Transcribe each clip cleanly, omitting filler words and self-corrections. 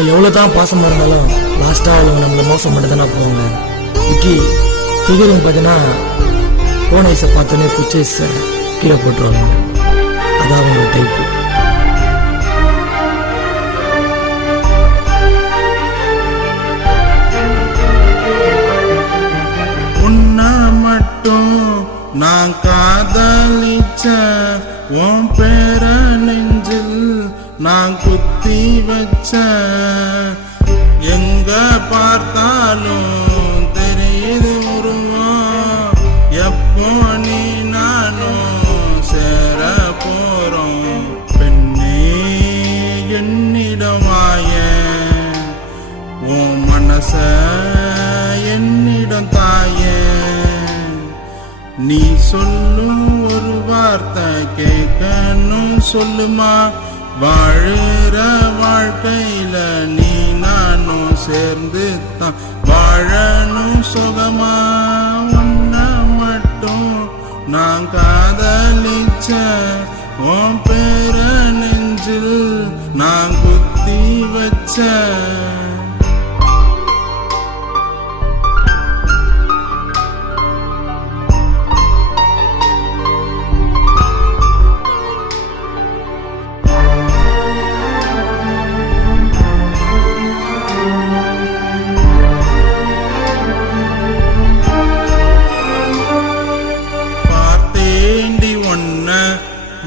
நம்ம எவ்வளோ தான் பாசமாக இருந்தாலும் லாஸ்ட்டாக அவங்க நம்மளை மோசம் பண்ணி தானே போவாங்க. விக்கி ஃபிகரிங் பார்த்தீங்கன்னா போன ஐஸை பார்த்தோன்னே பிடிச்ச ஐஸை கீழே போட்டுருவாங்க. அதான் அவங்களோட டைப்பு. உன்னை மட்டும் நான் காதலிச்ச உன் பேர நெஞ்சில் நான் குத்தி வச்ச. எங்க பார்த்தாலும் தெரியுது உருவம். எப்போ நீ நானும் சேர போறோம். பெண்ணே என்னிடமாய உன் மனச என்னிடம் தாயே. நீ சொல்லும் ஒரு வார்த்தை கேட்கணும் சொல்லுமா. வாழுற வாழ்க்கையில நீ நானும் சேர்ந்து தான் வாழணும் சுகமா. உன்னை மட்டும் நான் காதலிச்ச உன் பேர நெஞ்சில் நான் குத்தி வச்ச.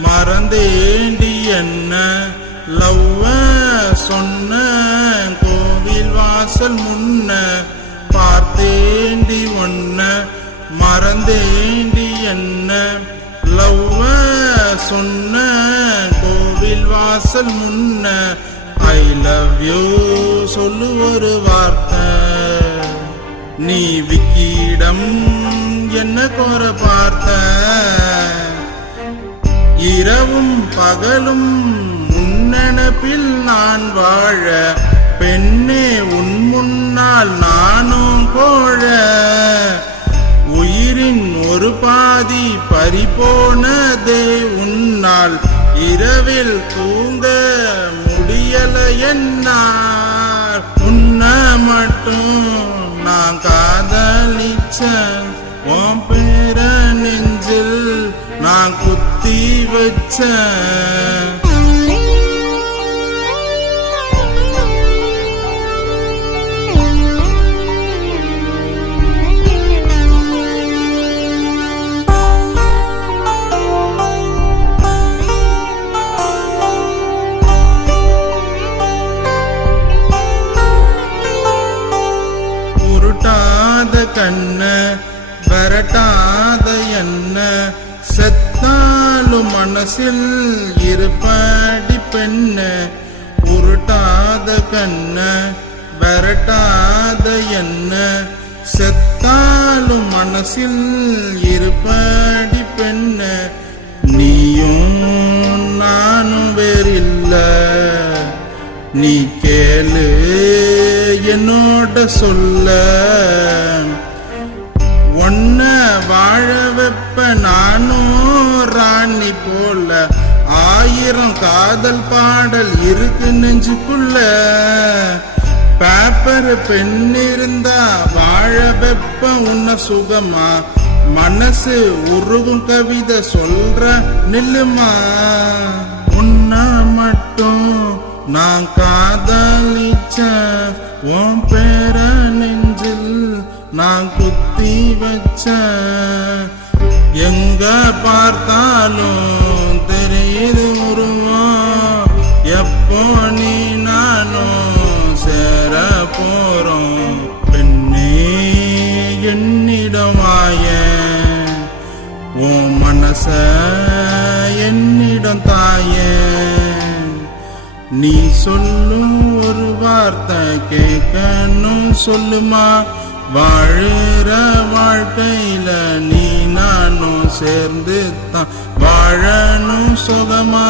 மறந்தேண்டி என்ன லவ்வ சொன்ன கோவில் வாசல் முன்ன. பார்த்தேண்டி ஒன்ன மறந்தேண்டி என்ன லவ்வ சொன்ன கோவில் வாசல் முன்ன. ஐ லவ் யூ சொல்லு ஒரு வார்த்தை. நீ விக்கியிடம் என்ன கோர பார்த்த. இரவும் பகலும் முன்னெனப்பில் நான் வாழ. பெண்ணே உன் முன்னால் நானும் கோழ. உயிரின் ஒரு பாதி பறிபோனதே உன்னால். இரவில் தூங்க முடியல என்னால். உன்னை மட்டும் நான் காதலிச்ச உன் பேர நெஞ்சில் நான் குத்தி வச்ச. உருட்டாத கண்ண வரட்டாத என்ன. செத்தாலும் மனசில் இருப்படி பெண்ண. உருட்டாத கண்ண வரட்டாத என்ன. செத்தாலும் மனசில் இருப்படி பெண்ண. நீயும் நானும் வேறில்ல. நீ கேளு என்னோட சொல்ல. ஒன்ன வாழ வெப்ப நானும் ராணி போல. 1000 காதல் பாடல் இருக்கு நெஞ்சுக்குள்ள. பேப்பர் பெண் இருந்தா வாழ வெப்ப உன்ன சுகமா. மனசு உருகும் கவிதை சொல்ற நில்லுமா. உன்னை மட்டும் நான் காதலிச்ச உன் பேர நெஞ்சில் நான் குத்தி வச்ச. எங்க பார்த்தாலும் தெரியுது உருவம். எப்போ நீ நானும் சேர போறோம். பெண்ணே என்னிடமாய உன் மனச என்னிடம் தாயே. நீ சொல்லும் ஒரு வார்த்தை கேட்கணும் சொல்லுமா. வாழுற வாழ்க்கையில நீ நானும் சேர்ந்து தான் வாழணும் சுகமா.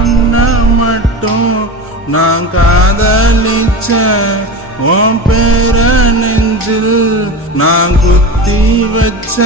உன்னை மட்டும் நான் காதலிச்ச உன் பேர நெஞ்சில் நான் குத்தி வச்ச.